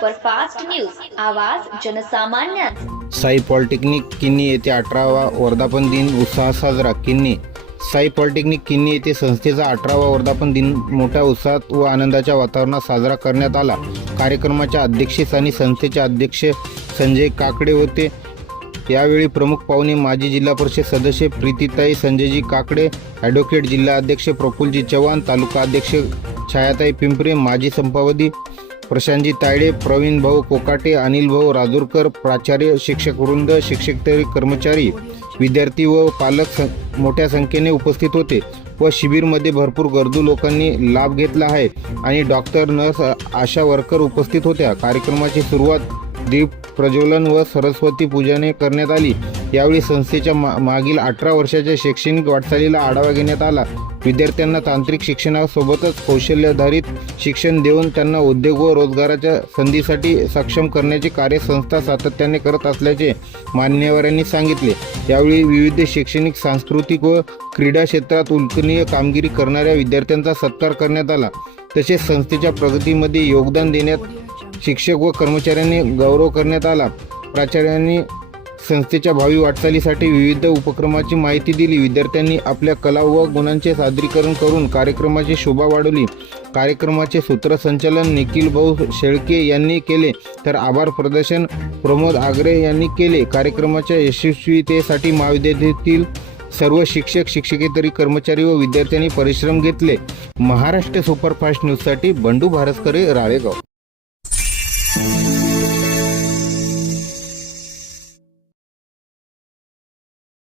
Superfast news, आवाज जनसामान्यांचा। Sai polytechnic किन्नी येथे 18वा वर्धापन दिन उत्साहात साजरा। किन्नी साई पॉलिटेक्निक किन्नी येथे संस्थेचा 18वा वर्धापन दिन मोठ्या उत्साहात व आनंदाच्या वातावरणात साजरा करण्यात आला। कार्यक्रमाच्या अध्यक्षस्थानी संस्थेचे अध्यक्ष संजय काकडे होते। यावेळी प्रमुख पाहुणे माजी जिल्हा परिषद सदस्य प्रीतीताई संजयजी काकडे, ॲडव्होकेट जिल्हा अध्यक्ष प्रफुल्लजी चव्हाण, तालुका अध्यक्ष छायाताई पिंपरे, माजी संपादक प्रशांतजी तायडे, प्रवीण भाऊ कोकाटे, अनिल भाऊ राजूरकर, प्राचार्य, शिक्षकवृंद, शिक्षकेतर कर्मचारी, विद्यार्थी व पालक मोठ्या संख्येने उपस्थित होते व शिबिरमध्ये भरपूर गरजू लोकांनी लाभ घेतला आहे आणि डॉक्टर, नर्स, आशा वर्कर उपस्थित होत्या। कार्यक्रमाची सुरुवात दीप प्रज्वलन व सरस्वती पूजाने करण्यात आली। यावेळी संस्थेच्या मागील 18 वर्षाच्या शैक्षणिक वाटचालीला आढावा घेण्यात आला। विद्यार्थ्यांना तांत्रिक शिक्षणासोबतच कौशल्याधारित शिक्षण देऊन त्यांना उद्योग व रोजगाराच्या संधीसाठी सक्षम करण्याचे कार्य संस्था सातत्याने करत असल्याचे मान्यवरांनी सांगितले। यावेळी विविध शैक्षणिक, सांस्कृतिक व क्रीडा क्षेत्रात उल्लेखनीय कामगिरी करणाऱ्या विद्यार्थ्यांचा सत्कार करण्यात आला। तसेच संस्थेच्या प्रगतीमध्ये योगदान देण्यात शिक्षक व कर्मचाऱ्यांनी गौरव करण्यात आला। प्राचार्यांनी संस्थेच्या भावी वाटचालीसाठी विविध उपक्रमाची माहिती दिली। विद्यार्थ्यांनी आपल्या कला व गुणांचे सादरीकरण करून कार्यक्रमाची शोभा वाढवली। कार्यक्रमाचे सूत्रसंचालन निखिल भाऊ शेळके यांनी केले, तर आभार प्रदर्शन प्रमोद आगरे यांनी केले। कार्यक्रमाच्या यशस्वीतेसाठी महाविद्यालयातील सर्व शिक्षक, शिक्षकेतर कर्मचारी व विद्यार्थ्यांनी परिश्रम घेतले। महाराष्ट्र सुपरफास्ट न्यूजसाठी बंडू भारसकरे, राळेगाव।